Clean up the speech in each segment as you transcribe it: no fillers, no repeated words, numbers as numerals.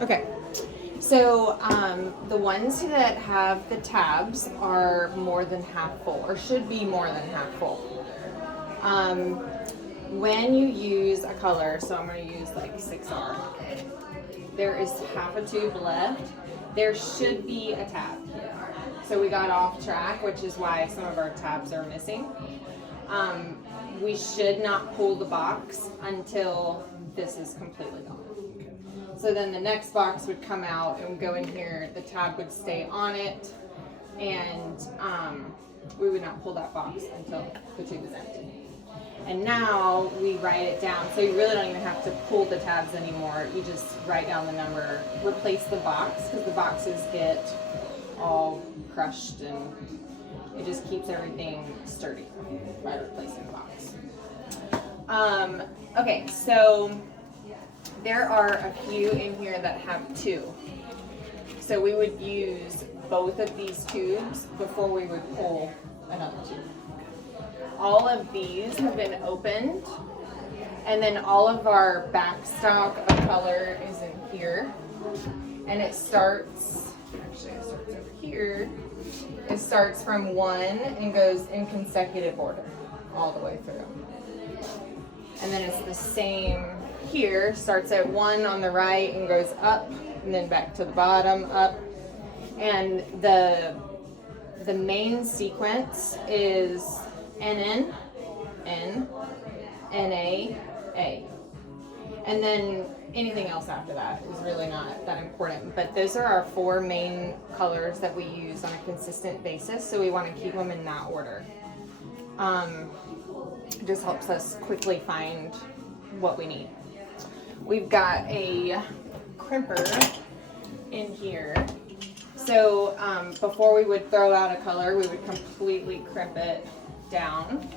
Okay. So the ones that have the tabs are more than half full, or should be more than half full. When you use a color, so I'm going to use like 6R, there is half a tube left. There should be a tab. So we got off track, which is why some of our tabs are missing. We should not pull the box until this is completely gone. So then the next box would come out and would go in here, the tab would stay on it, and we would not pull that box until the tube is empty. And now we write it down, so you really don't even have to pull the tabs anymore. You just write down the number, replace the box, because the boxes get all crushed, and it just keeps everything sturdy by replacing the box. Okay, so there are a few in here that have 2. So we would use both of these tubes before we would pull another tube. All of these have been opened, and then all of our backstock of color is in here. And it starts, actually it starts over here. It starts from 1 and goes in consecutive order all the way through. And then it's the same here, starts at 1 on the right and goes up, and then back to the bottom, up. And the main sequence is NN, N, NA, A. And then anything else after that is really not that important. But those are our 4 main colors that we use on a consistent basis, so we want to keep them in that order. It just helps us quickly find what we need. We've got a crimper in here. So before we would throw out a color, we would completely crimp it down.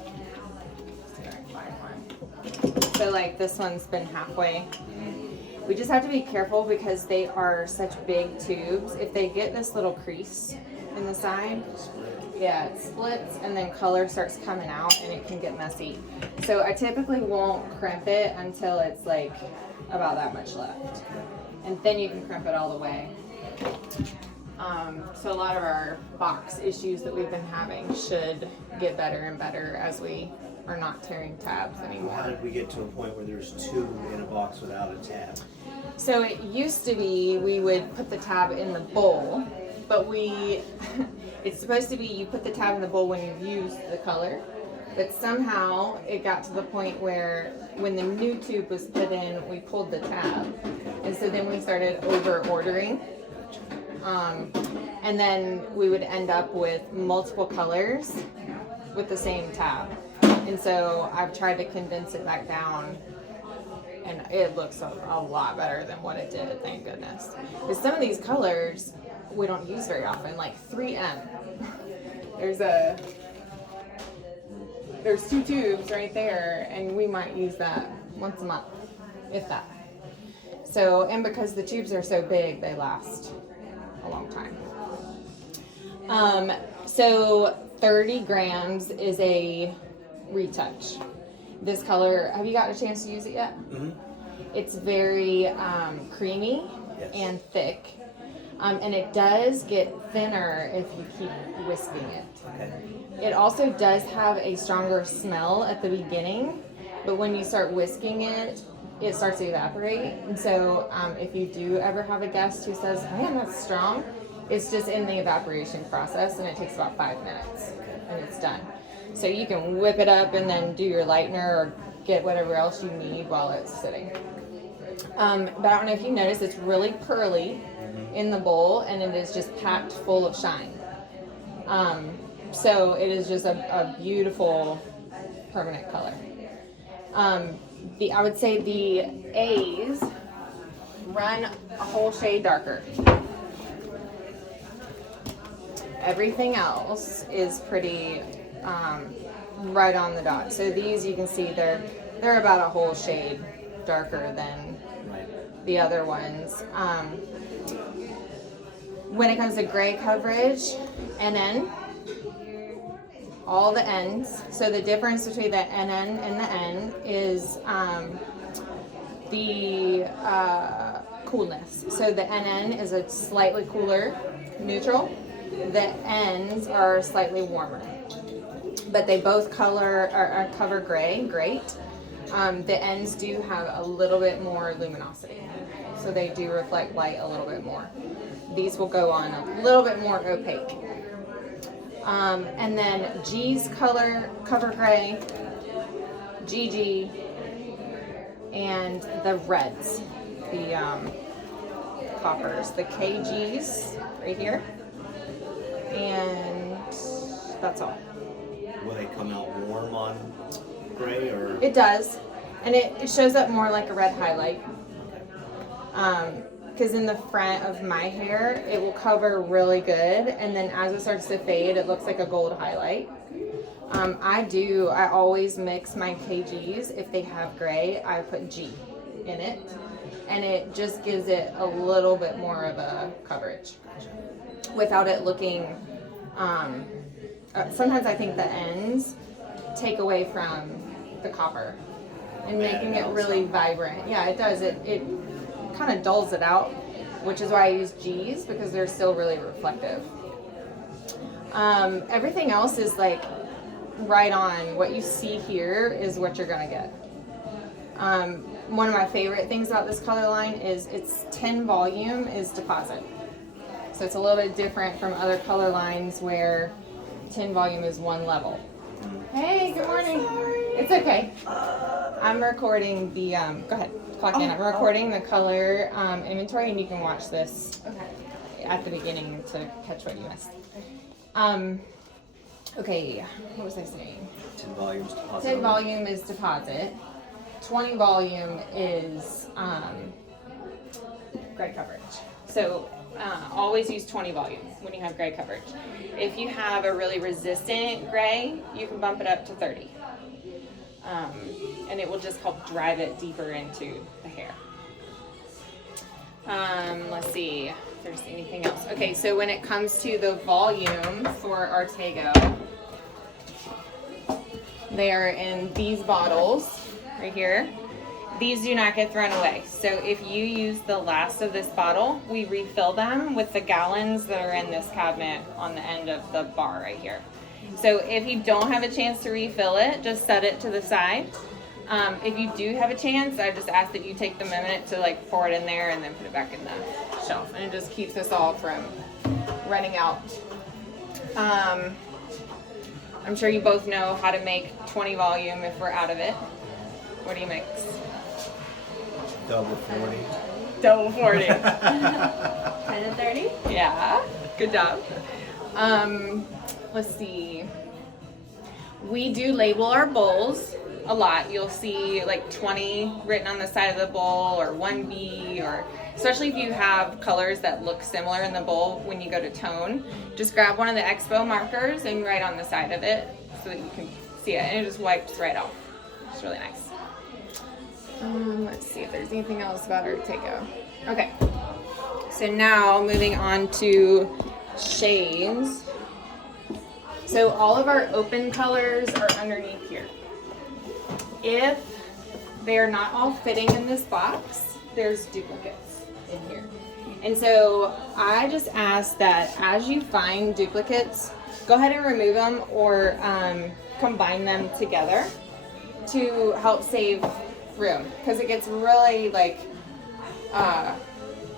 See if I can find one. So like this one's been halfway. We just have to be careful because they are such big tubes. If they get this little crease in the side, yeah, it splits and then color starts coming out and it can get messy. So I typically won't crimp it until it's like about that much left. And then you can crimp it all the way. So a lot of our box issues that we've been having should get better and better as we are not tearing tabs anymore. How did we get to a point where there's 2 in a box without a tab? So it used to be we would put the tab in the bowl, but it's supposed to be you put the tab in the bowl when you've used the color, but somehow it got to the point where when the new tube was put in, we pulled the tab, and so then we started over ordering. And then we would end up with multiple colors with the same tab. And so I've tried to condense it back down, and it looks a lot better than what it did, thank goodness. Because some of these colors we don't use very often, like 3M. There's 2 tubes right there, and we might use that once a month, if that. So, and because the tubes are so big, they last a long time. So 30 grams is a retouch. This color, have you gotten a chance to use it yet? Mm-hmm. It's very creamy, yes, and thick. And it does get thinner if you keep whisking it. Okay. It also does have a stronger smell at the beginning, but when you start whisking it, it starts to evaporate. And so if you do ever have a guest who says, man, that's strong, it's just in the evaporation process, and it takes about 5 minutes, and it's done. So you can whip it up and then do your lightener or get whatever else you need while it's sitting. But I don't know if you noticed, it's really pearly in the bowl, and it is just packed full of shine. So it is just a beautiful permanent color. I would say the A's run a whole shade darker. Everything else is pretty right on the dot. So these, you can see they're about a whole shade darker than the other ones. When it comes to gray coverage, NN, all the N's. So the difference between the NN and the N is the coolness. So the NN is a slightly cooler neutral. The ends are slightly warmer. But they both cover gray, great. The ends do have a little bit more luminosity. So they do reflect light a little bit more. These will go on a little bit more opaque. And then G's cover gray, GG, and the reds, the coppers, the KGs right here. And that's all. Will they come out warm on gray or? It does. And it shows up more like a red highlight. Because in the front of my hair, it will cover really good. And then as it starts to fade, it looks like a gold highlight. I always mix my KGs. If they have gray, I put G in it. And it just gives it a little bit more of a coverage without it looking, sometimes I think the ends take away from the copper and making it really vibrant. Yeah, it does. It kind of dulls it out, which is why I use G's, because they're still really reflective. Everything else is like right on. What you see here is what you're gonna get. One of my favorite things about this color line is its tin volume is deposit. So it's a little bit different from other color lines where tin volume is one level. Hey, good morning. It's okay. I'm recording the, go ahead, clock in. I'm recording the color inventory, and you can watch this at the beginning to catch what you missed. Okay, what was I saying? Tin volume is deposit. 10 volume is deposit. 20 volume is gray coverage. So always use 20 volume when you have gray coverage. If you have a really resistant gray, you can bump it up to 30. And it will just help drive it deeper into the hair. Let's see if there's anything else. Okay, so when it comes to the volume for Artego, they are in these bottles right here. These do not get thrown away. So if you use the last of this bottle, we refill them with the gallons that are in this cabinet on the end of the bar right here. So if you don't have a chance to refill it, just set it to the side. If you do have a chance, I just ask that you take the minute to like pour it in there and then put it back in the shelf. And it just keeps us all from running out. I'm sure you both know how to make 20 volume if we're out of it. What do you mix? Double 40. Double 40. 10 and 30? Yeah, good job. Let's see. We do label our bowls a lot. You'll see like 20 written on the side of the bowl, or 1B, or especially if you have colors that look similar in the bowl when you go to tone. Just grab one of the Expo markers and write on the side of it so that you can see it, and it just wipes right off. It's really nice. Let's see if there's anything else about Artego. Okay, so now moving on to shades. So all of our open colors are underneath here. If they are not all fitting in this box, there's duplicates in here. And so I just ask that as you find duplicates, go ahead and remove them or combine them together to help save room, because it gets really like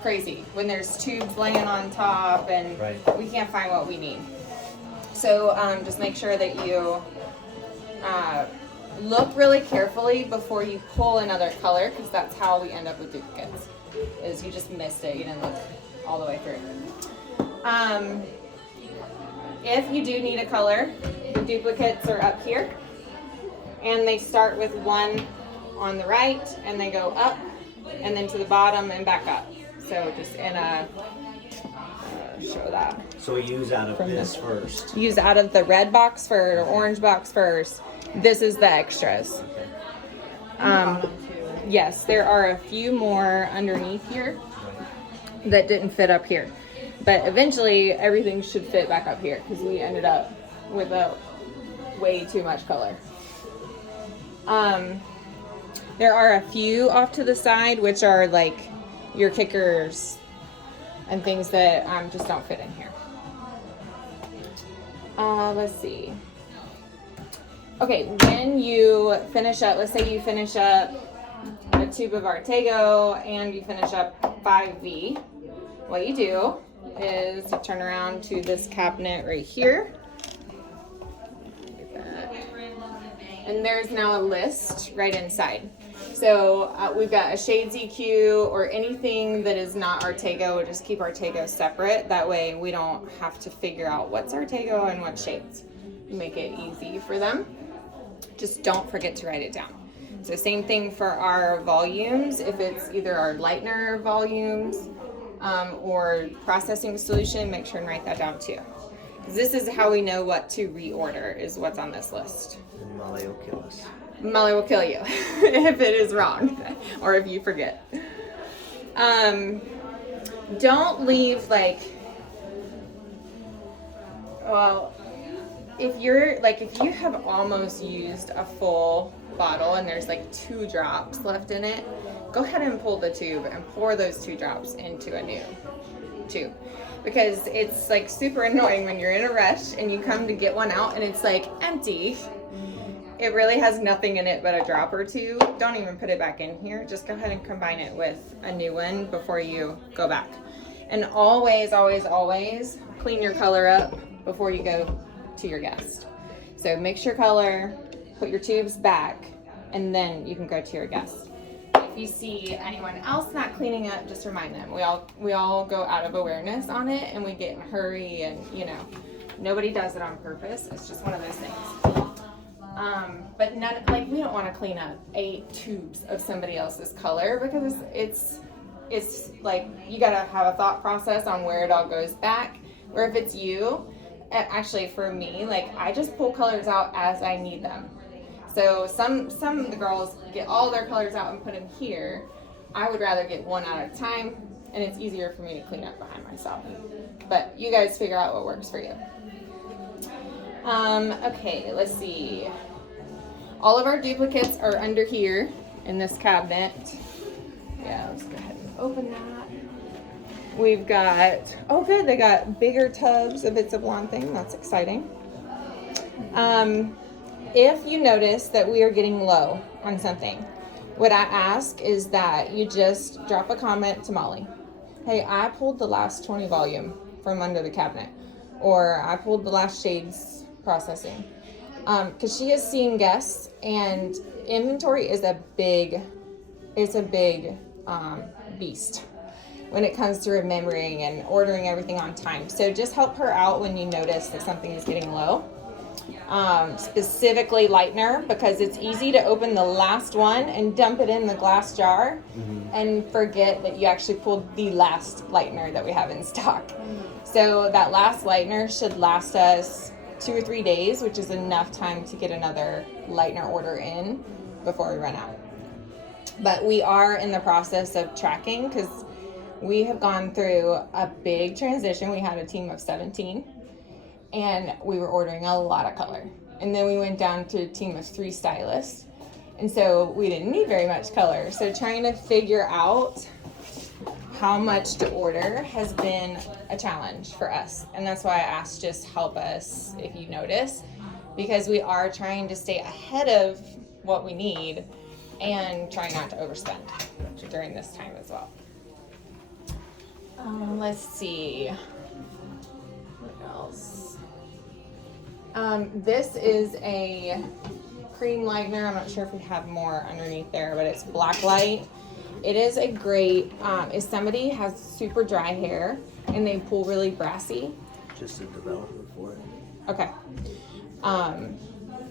crazy when there's tubes laying on top and we can't find what we need. So just make sure that you look really carefully before you pull another color, because that's how we end up with duplicates, is you just missed it, you didn't look all the way through. If you do need a color, the duplicates are up here, and they start with one on the right, and they go up, and then to the bottom and back up. So just in a, show that. So we use out of this first. Use out of the red box first, or orange box first. This is the extras. Yes, there are a few more underneath here that didn't fit up here. But eventually everything should fit back up here, because we ended up with way too much color. There are a few off to the side which are like your kickers and things that just don't fit in here. Let's see. Okay, when you finish up, let's say you finish up a tube of Artego and you finish up 5V, what you do is you turn around to this cabinet right here. And there's now a list right inside. So we've got a shades EQ or anything that is not Artego. Just keep Artego separate. That way we don't have to figure out what's Artego and what shades. Make it easy for them. Just don't forget to write it down. So same thing for our volumes. If it's either our lightener volumes or processing solution, make sure and write that down too. This is how we know what to reorder, is what's on this list. And Molly will kill us. Molly will kill you if it is wrong or if you forget. Don't leave if you have almost used a full bottle and there's 2 drops left in it, go ahead and pull the tube and pour those 2 drops into a new tube. Because it's super annoying when you're in a rush and you come to get one out and it's empty. It really has nothing in it but a drop or 2. Don't even put it back in here. Just go ahead and combine it with a new one before you go back. And always, always, always clean your color up before you go to your guest. So mix your color, put your tubes back, and then you can go to your guest. If you see anyone else not cleaning up, just remind them. We all go out of awareness on it and we get in a hurry and nobody does it on purpose. It's just one of those things. But we don't want to clean up 8 tubes of somebody else's color because it's you gotta have a thought process on where it all goes back. Or if it's you, actually for me, I just pull colors out as I need them. So some of the girls get all their colors out and put them here. I would rather get one at a time, and it's easier for me to clean up behind myself. But you guys figure out what works for you. Okay, let's see. All of our duplicates are under here in this cabinet. Yeah, let's go ahead and open that. We've got, oh good, they got bigger tubs of It's a Blonde Thing. That's exciting. If you notice that we are getting low on something, what I ask is that you just drop a comment to Molly. Hey, I pulled the last 20 volume from under the cabinet, or I pulled the last shades processing. Because she has seen guests, and inventory is a big beast when it comes to remembering and ordering everything on time. So just help her out when you notice that something is getting low. Specifically lightener, because it's easy to open the last one and dump it in the glass jar and forget that you actually pulled the last lightener that we have in stock. So that last lightener should last us 2 or 3 days, which is enough time to get another lightener order in before we run out. But we are in the process of tracking because we have gone through a big transition. We had a team of 17 and we were ordering a lot of color. And then we went down to a team of 3 stylists. And so we didn't need very much color. So trying to figure out how much to order has been a challenge for us. And that's why I asked, just help us if you notice, because we are trying to stay ahead of what we need and try not to overspend during this time as well. Let's see. What else? This is a cream lightener. I'm not sure if we have more underneath there, but it's black light. It is a great, if somebody has super dry hair and they pull really brassy. Just a development for it. Okay.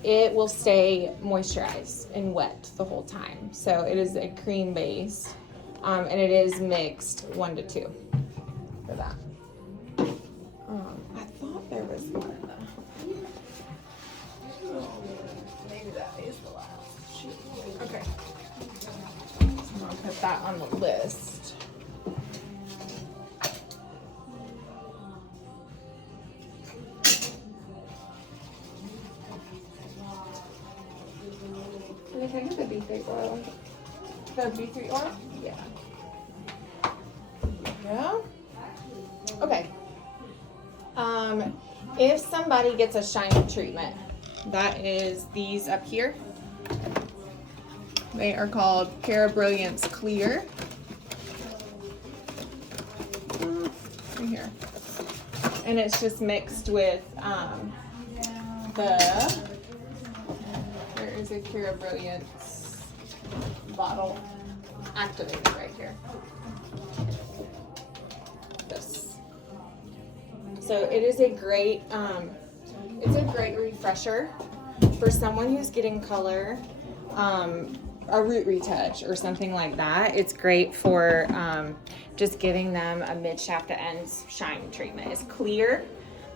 It will stay moisturized and wet the whole time. So it is a cream base, and it is mixed 1 to 2 for that. I thought there was one. Maybe that is the last. Shoot. Okay. So I'll put that on the list. Can I get the B3 oil? The B3 oil? Yeah. Yeah. Okay. If somebody gets a shiny treatment, that is these up here. They are called Cara Brilliance Clear. Right here. And it's just mixed with there is a Cara Brilliance bottle activator right here. This. So it is a great it's a great refresher for someone who's getting color, a root retouch or something like that. It's great for just giving them a mid shaft to ends shine treatment. It's clear,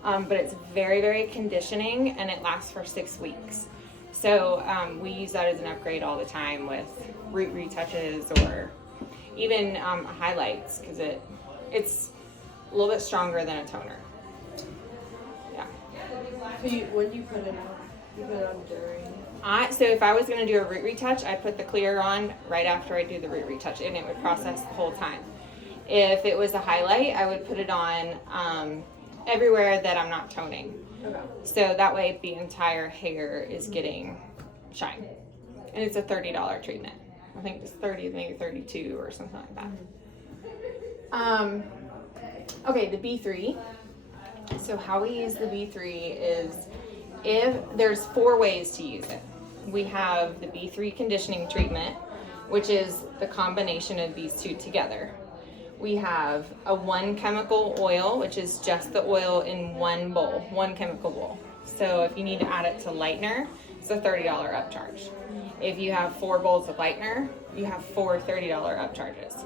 but it's very, very conditioning, and it lasts for 6 weeks. So we use that as an upgrade all the time with root retouches or even highlights, because it's a little bit stronger than a toner. Yeah. So when do you put it on? You put it on during? So if I was going to do a root retouch, I'd put the clear on right after I do the root retouch, and it would process the whole time. If it was a highlight, I would put it on everywhere that I'm not toning. Okay. So that way the entire hair is getting shine. And it's a $30 treatment. I think it's 30, maybe 32 or something like that. Okay, the B3. So how we use the B3 is, if there's 4 ways to use it. We have the B3 conditioning treatment, which is the combination of these two together. We have a 1 chemical oil, which is just the oil in one bowl, 1 chemical bowl. So if you need to add it to lightener, it's a $30 upcharge. If you have 4 bowls of lightener, you have 4 $30 upcharges.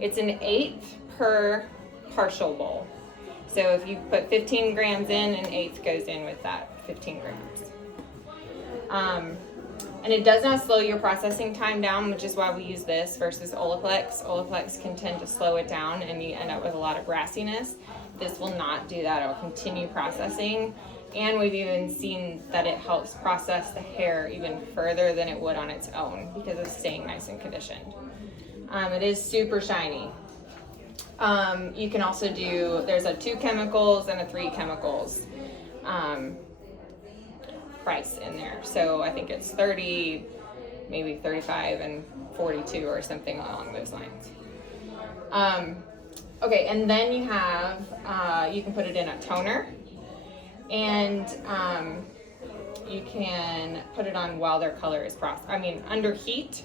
It's an 1/8 per partial bowl. So if you put 15 grams in, an 1/8 goes in with that 15 grams. And it does not slow your processing time down, which is why we use this versus Olaplex. Olaplex can tend to slow it down and you end up with a lot of brassiness. This will not do that. It will continue processing. And we've even seen that it helps process the hair even further than it would on its own because it's staying nice and conditioned. It is super shiny. You can also do, there's a 2 chemicals and a 3 chemicals price in there. So I think it's 30, maybe 35 and 42 or something along those lines. Okay, and then you have, you can put it in a toner, and you can put it on while their color is under heat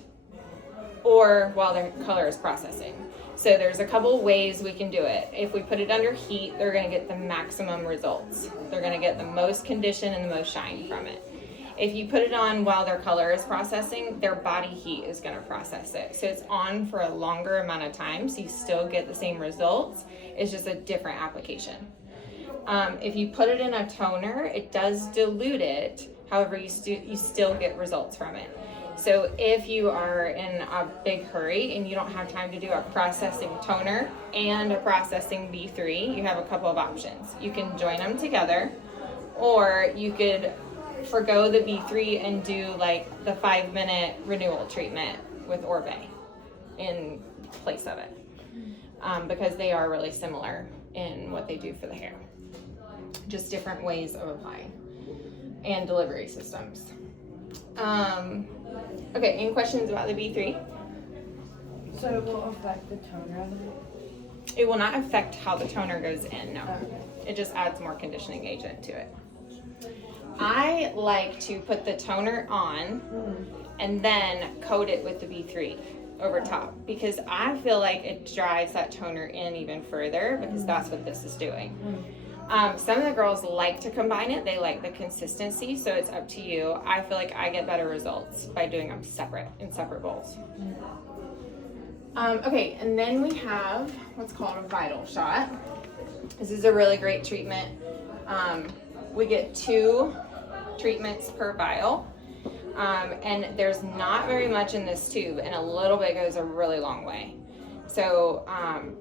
or while their color is processing. So there's a couple ways we can do it. If we put it under heat, they're going to get the maximum results. They're going to get the most condition and the most shine from it. If you put it on while their color is processing, their body heat is going to process it. So it's on for a longer amount of time, so you still get the same results. It's just a different application. If you put it in a toner, it does dilute it. However, you still get results from it. So if you are in a big hurry and you don't have time to do a processing toner and a processing B3, you have a couple of options. You can join them together, or you could forgo the B3 and do like the 5-minute renewal treatment with Orbe in place of it, because they are really similar in what they do for the hair. Just different ways of applying and delivery systems. Okay, any questions about the B3? So it will affect the toner of it? It will not affect how the toner goes in, no. It just adds more conditioning agent to it. I like to put the toner on and then coat it with the B3 over top, because I feel like it drives that toner in even further, because that's what this is doing. Some of the girls like to combine it. They like the consistency, so it's up to you. I feel like I get better results by doing them separate, in separate bowls. Okay, and then we have what's called a Vital Shot. This is a really great treatment. We get 2 treatments per vial, and there's not very much in this tube, and a little bit goes a really long way. So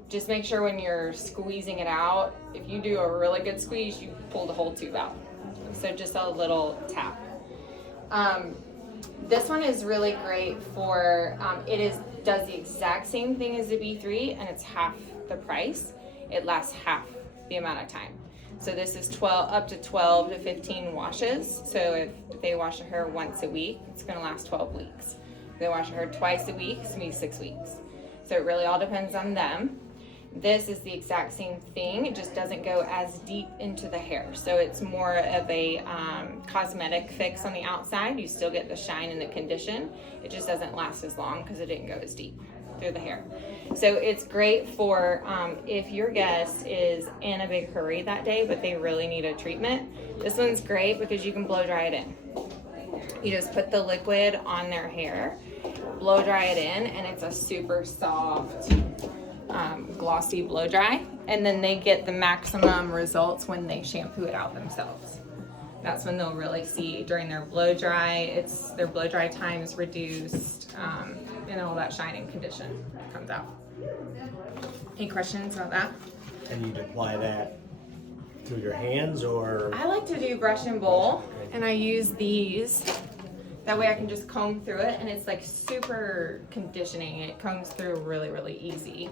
just make sure when you're squeezing it out, if you do a really good squeeze, you pull the whole tube out. So just a little tap. This one is really great for, does the exact same thing as the B3, and it's half the price, it lasts half the amount of time. So this is up to 12 to 15 washes. So if they wash their hair once a week, it's gonna last 12 weeks. If they wash their hair twice a week, it's gonna be 6 weeks. So it really all depends on them. This is the exact same thing. It just doesn't go as deep into the hair. So it's more of a cosmetic fix on the outside. You still get the shine and the condition. It just doesn't last as long because it didn't go as deep through the hair. So it's great for if your guest is in a big hurry that day, but they really need a treatment. This one's great because you can blow dry it in. You just put the liquid on their hair, blow dry it in, and it's a super soft, glossy blow dry. And then they get the maximum results when they shampoo it out themselves. That's when they'll really see during their blow dry. Their blow dry time is reduced, and all that shine and condition comes out. Any questions about that? And you'd apply that through your hands, or? I like to do brush and bowl, and I use these. That way I can just comb through it, and it's like super conditioning. It combs through really, really easy.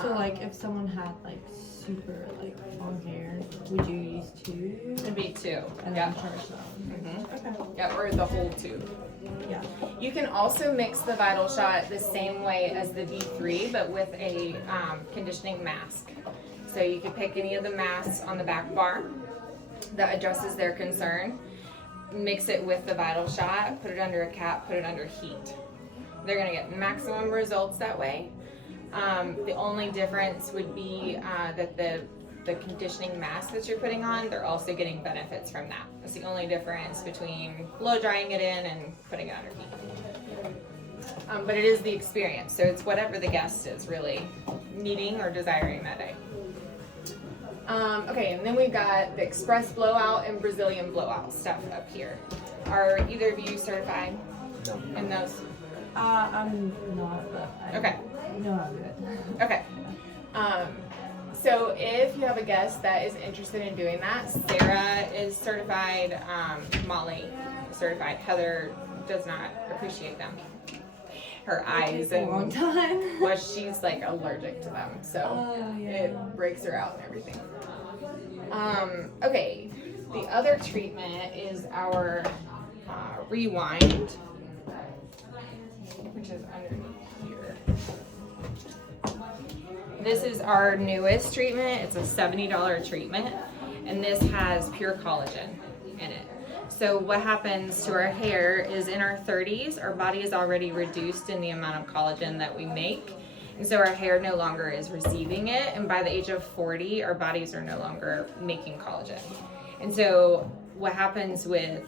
So like if someone had like super like long hair, would you use 2? It'd be 2. And Yeah. then charge them. Okay. Yeah, or the whole tube. Yeah. You can also mix the Vital Shot the same way as the D3, but with a conditioning mask. So you could pick any of the masks on the back bar that addresses their concern, mix it with the Vital Shot, put it under a cap, put it under heat. They're gonna get maximum results that way. The only difference would be that the conditioning mask that you're putting on, they're also getting benefits from that. That's the only difference between blow drying it in and putting it under heat. But it is the experience, so it's whatever the guest is really needing or desiring that day. Okay, and then we've got the Express Blowout and Brazilian Blowout stuff up here. Are either of you certified in those? I'm not, but I Okay. know how to do it. Okay. So if you have a guest that is interested in doing that, Sarah is certified, Molly is certified, Heather does not appreciate them. Her eyes A long and time. well, she's like allergic to them, so Oh, yeah. it breaks her out and everything. Okay, the other treatment is our rewind, which is underneath here. This is our newest treatment. It's a $70 treatment, and this has pure collagen in it. So what happens to our hair is in our 30s, our body is already reduced in the amount of collagen that we make. And so our hair no longer is receiving it. And by the age of 40, our bodies are no longer making collagen. And so what happens with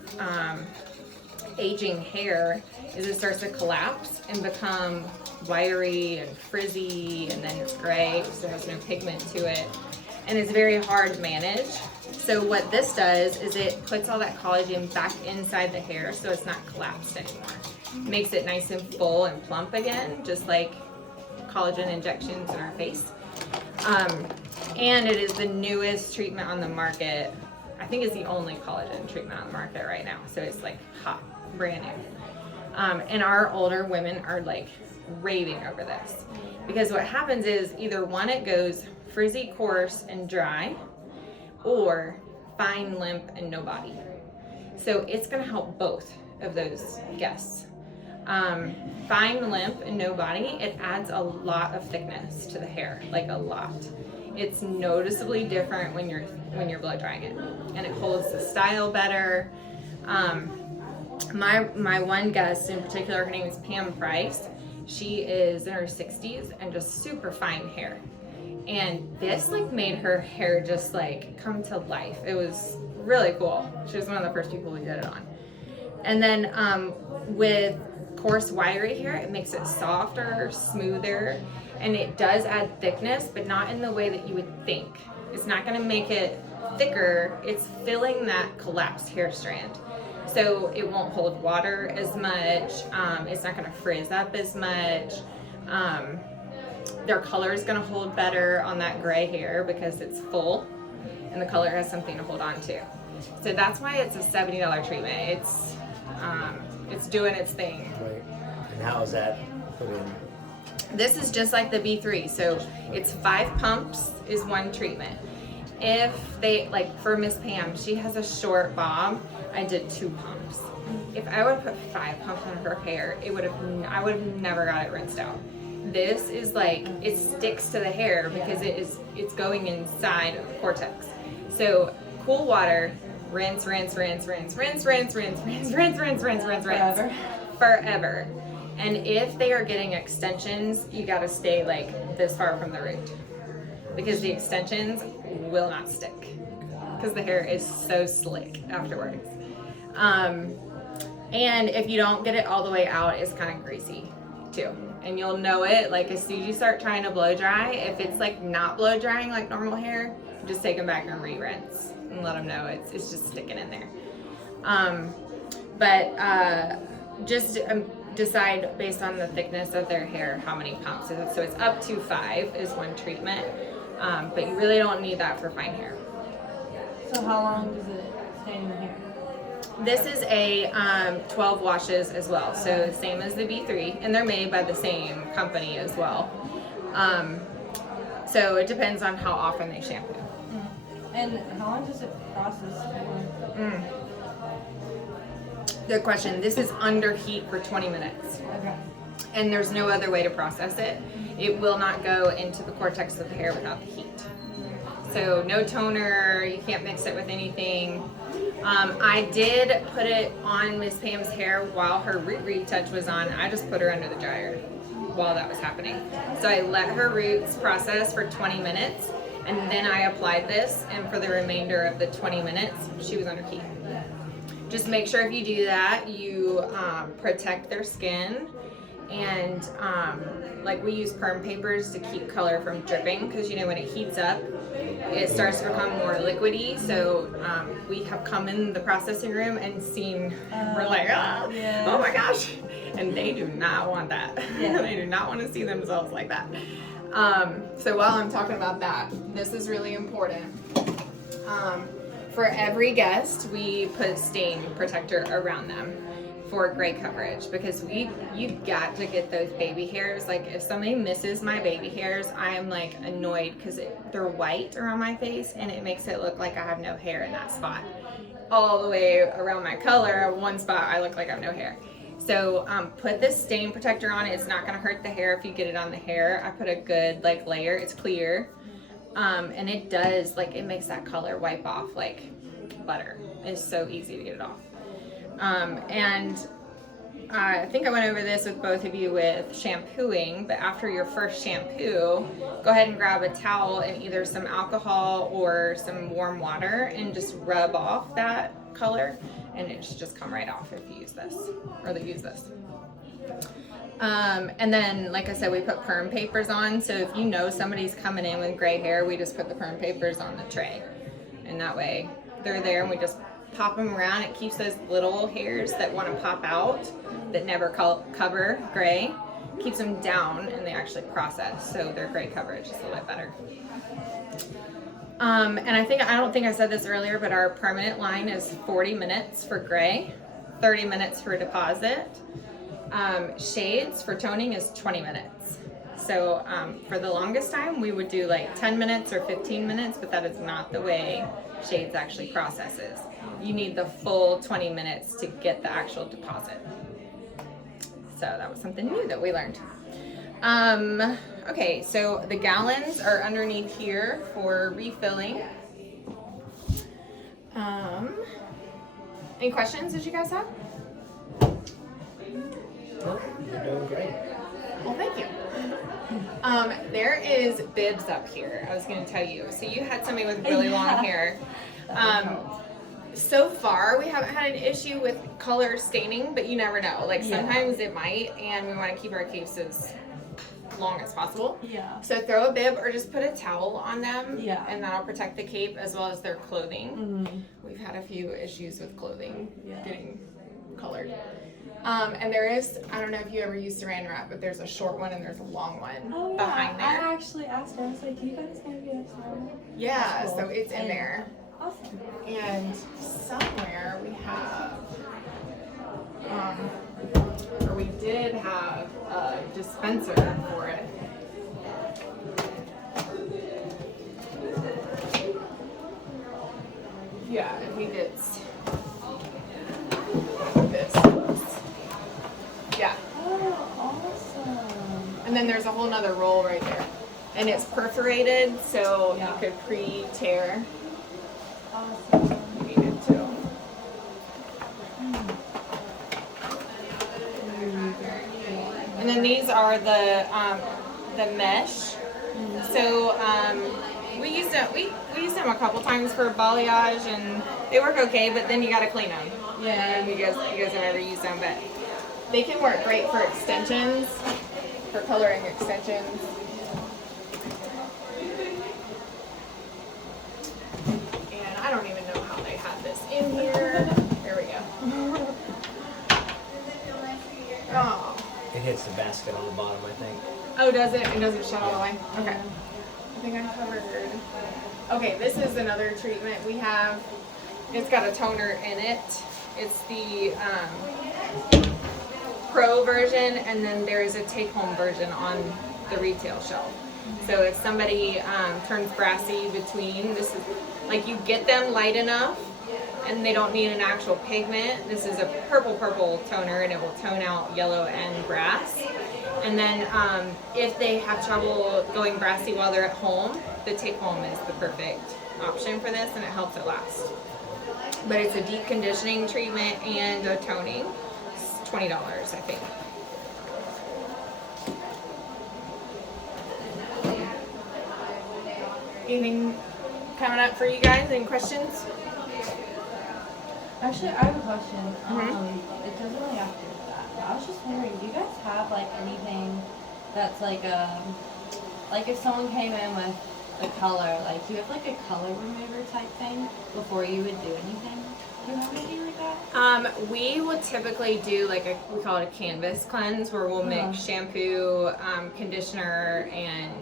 aging hair is it starts to collapse and become wiry and frizzy, and then it's gray, so it has no pigment to it. And it's very hard to manage. So what this does is it puts all that collagen back inside the hair so it's not collapsed anymore. Makes it nice and full and plump again, just like collagen injections in our face. And it is the newest treatment on the market. I think it's the only collagen treatment on the market right now. So it's like hot, brand new. And our older women are like raving over this. Because what happens is either one, it goes frizzy, coarse, and dry, or fine, limp, and no body. So it's gonna help both of those guests. Fine, limp, and no body, it adds a lot of thickness to the hair, like a lot. It's noticeably different when you're blow drying it, and it holds the style better. My one guest in particular, her name is Pam Price. She is in her 60s and just super fine hair. And this like made her hair just like come to life. It was really cool. She was one of the first people we did it on. And then with coarse, wiry hair, it makes it softer, smoother, and it does add thickness, but not in the way that you would think. It's not gonna make it thicker, it's filling that collapsed hair strand. So it won't hold water as much, it's not gonna frizz up as much. Their color is gonna hold better on that gray hair because it's full and the color has something to hold on to. So that's why it's a $70 treatment. It's doing its thing. Right. And how is that put in? This is just like the B3, so it's 5 pumps is one treatment. If they, like for Miss Pam, she has a short bob, I did 2 pumps. If I would put 5 pumps on her hair, I would have never got it rinsed out. This is like, it sticks to the hair because it's going inside of the cortex. So cool water, rinse, rinse, rinse, rinse, rinse, rinse, rinse, rinse, rinse, rinse, rinse, rinse, rinse. Forever. And if they are getting extensions, you gotta stay like this far from the root, because the extensions will not stick because the hair is so slick afterwards. And if you don't get it all the way out, it's kind of greasy too. And you'll know it like as soon as you start trying to blow dry. If it's like not blow drying like normal hair, just take them back and re-rinse and let them know it's just sticking in there. Just decide based on the thickness of their hair how many pumps. So it's up to 5 is one treatment, but you really don't need that for fine hair. So how long does it stay in the hair? This is a 12 washes as well, so same as the B3, and they're made by the same company as well. So it depends on how often they shampoo. And how long does it process for? Good question. This is under heat for 20 minutes. Okay. And there's no other way to process it. It will not go into the cortex of the hair without the heat. So no toner, you can't mix it with anything. I did put it on Miss Pam's hair while her root retouch was on. I just put her under the dryer while that was happening. So I let her roots process for 20 minutes, and then I applied this, and for the remainder of the 20 minutes, she was under heat. Just make sure if you do that, you protect their skin, and like we use perm papers to keep color from dripping, because you know when it heats up, it starts to become more liquidy. So we have come in the processing room and seen, we're like, oh my gosh, and they do not want that. They do not want to see themselves like that. So while I'm talking about that, this is really important. For every guest, we put a stain protector around them for gray coverage, because you've got to get those baby hairs. Like if somebody misses my baby hairs, I'm like annoyed because they're white around my face and it makes it look like I have no hair in that spot. All the way around my color, one spot I look like I have no hair. So put this stain protector on. It's not going to hurt the hair if you get it on the hair. I put a good like layer. It's clear. And it does, like, it makes that color wipe off like butter. It's so easy to get it off. And I think I went over this with both of you with shampooing, but after your first shampoo, go ahead and grab a towel and either some alcohol or some warm water and just rub off that color, and it should just come right off if you use this, or they use this. And then, like I said, we put perm papers on, so if you know somebody's coming in with gray hair, we just put the perm papers on the tray, and that way they're there and we just pop them around. It keeps those little hairs that want to pop out that never cover gray, keeps them down, and they actually process, so their gray coverage is a little bit better. And I don't think I said this earlier, but our permanent line is 40 minutes for gray, 30 minutes for deposit. Shades for toning is 20 minutes. So for the longest time, we would do like 10 minutes or 15 minutes, but that is not the way shades actually processes. You need the full 20 minutes to get the actual deposit. So that was something new that we learned. Okay, so the gallons are underneath here for refilling. Any questions that you guys have? You're doing great. Well, thank you. There is bibs up here. I was going to tell you. So you had somebody with really long hair. So far, we haven't had an issue with color staining, but you never know. Like sometimes it might, and we want to keep our capes as long as possible. Yeah. So throw a bib or just put a towel on them, Yeah. and that'll protect the cape as well as their clothing. Mm-hmm. We've had a few issues with clothing getting colored. And there is, I don't know if you ever used saran wrap, but there's a short one and there's a long one behind there. I actually asked her, I was like, do you guys maybe have some? Yeah, Cool. so it's in there. Awesome. And somewhere we have, or we did have a dispenser for it. Yeah, and we did this. Yeah. Oh, awesome. And then there's a whole nother roll right there. And it's perforated, so Yeah. you could pre-tear Awesome. if you needed to. And then these are the mesh. So we used them a couple times for balayage, and they work okay. But then you gotta clean them. Yeah. And you guys have never used them, but they can work great for extensions, for coloring extensions. And I don't even know how they had this in here. There we go. Oh. It hits the basket on the bottom, I think. Oh, does it? It doesn't shut all the way? Okay. I think I covered. Okay, this is another treatment we have. It's got a toner in it. It's the pro version, and then there's a take-home version on the retail shelf. So if somebody turns brassy between, this is like you get them light enough and they don't need an actual pigment. This is a purple toner, and it will tone out yellow and brass. And then if they have trouble going brassy while they're at home, the take home is the perfect option for this, and it helps it last. But it's a deep conditioning treatment and a toning. It's $20, I think. Anything coming up for you guys? Any questions? Actually, I have a question. Mhm. It doesn't really have to do with that. But I was just wondering, do you guys have like anything that's like if someone came in with a color, like do you have like a color remover type thing before you would do anything? Do you have anything like that? We will typically do we call it a canvas cleanse, where we'll mix shampoo, conditioner, and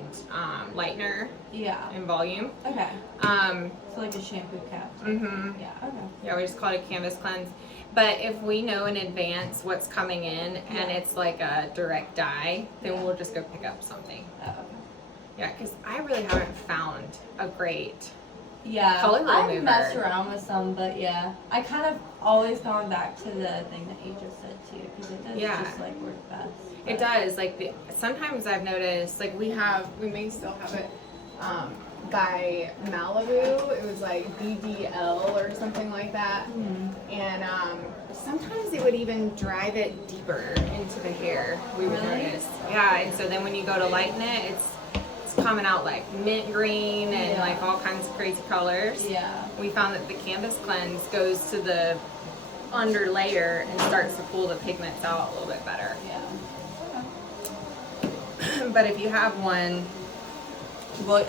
lightener Yeah. in volume. Okay. Um, So like a shampoo cap. mhm. Yeah. Okay. Yeah, we just call it a canvas cleanse. But if we know in advance what's coming in and it's like a direct dye, then we'll just go pick up something. Oh, okay. Yeah, because I really haven't found a great. Yeah, Color I've remover. messed around with some, but yeah, I kind of always gone back to the thing that you just said too, because it does Yeah. just like work best. It does. Sometimes I've noticed, we may still have it by Malibu. It was like DDL or something like that. And sometimes it would even drive it deeper into the hair, we would Really? notice. Yeah, and so then when you go to lighten it, it's coming out like mint green and like all kinds of crazy colors. Yeah. We found that the canvas cleanse goes to the under layer and starts to pull the pigments out a little bit better. Yeah. But if you have one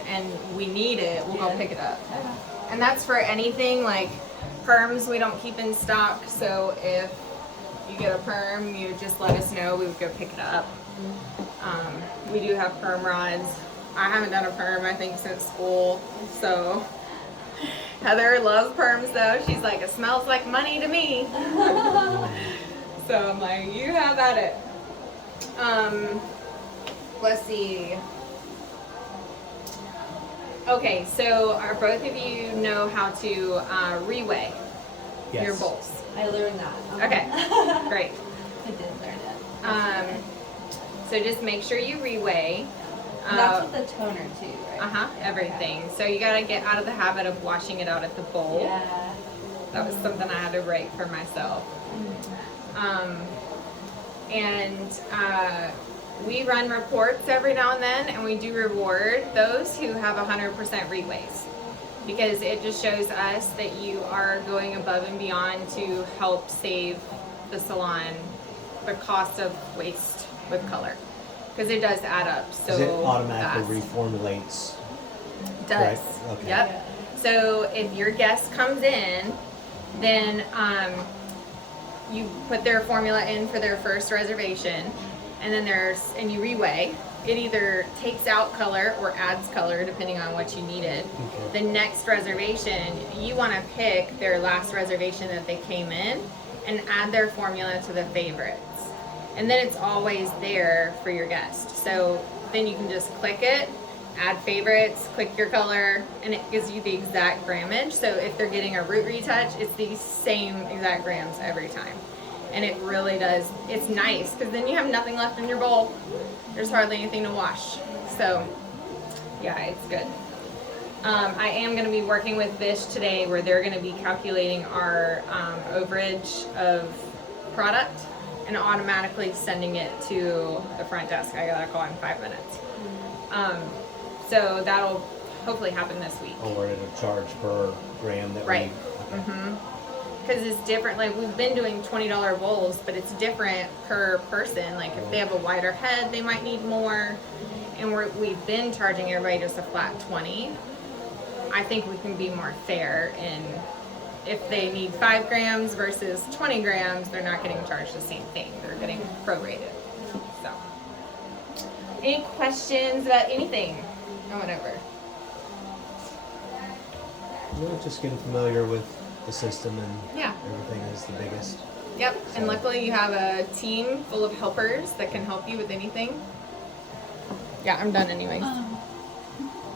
and we need it, we'll go pick it up. Okay. And that's for anything like perms we don't keep in stock. So if you get a perm, you just let us know. We would go pick it up. We do have perm rods. I haven't done a perm, I think, since school. So Heather loves perms though. She's like, it smells like money to me. So I'm like, you have at it. Let's see. Okay, so are both of you know how to reweigh Yes. your bowls? I learned that. Okay, great. I did learn it. So just make sure you reweigh. And that's with the toner too, right? Everything. So you gotta get out of the habit of washing it out at the bowl. Yeah. That was something I had to break for myself. We run reports every now and then, and we do reward those who have 100% reweighs, because it just shows us that you are going above and beyond to help save the salon the cost of waste with color, because it does add up. So 'Cause it automatically fast. reformulates. Does. Correct? Okay. Yep. So if your guest comes in, then you put their formula in for their first reservation, and then you reweigh. It either takes out color or adds color depending on what you needed. Okay. The next reservation, you want to pick their last reservation that they came in and add their formula to the favorites. And then it's always there for your guest. So then you can just click it, add favorites, click your color, and it gives you the exact grammage. So if they're getting a root retouch, it's the same exact grams every time. And it really does, it's nice because then you have nothing left in your bowl. There's hardly anything to wash. So yeah, it's good. I am going to be working with Vish today where they're going to be calculating our overage of product and automatically sending it to the front desk. I got a call in 5 minutes. So that'll hopefully happen this week. Or it'll charge per gram that Right. we... Okay. Because it's different. Like we've been doing $20 bowls, but it's different per person. Like if they have a wider head, they might need more. And we've been charging everybody just a flat 20. I think we can be more fair in if they need 5 grams versus 20 grams, they're not getting charged the same thing. They're getting prorated. So, any questions about anything or whatever? No, just getting familiar with the system and Yeah. everything is the biggest. Yep. And So- luckily you have a team full of helpers that can help you with anything. Yeah, I'm done anyway.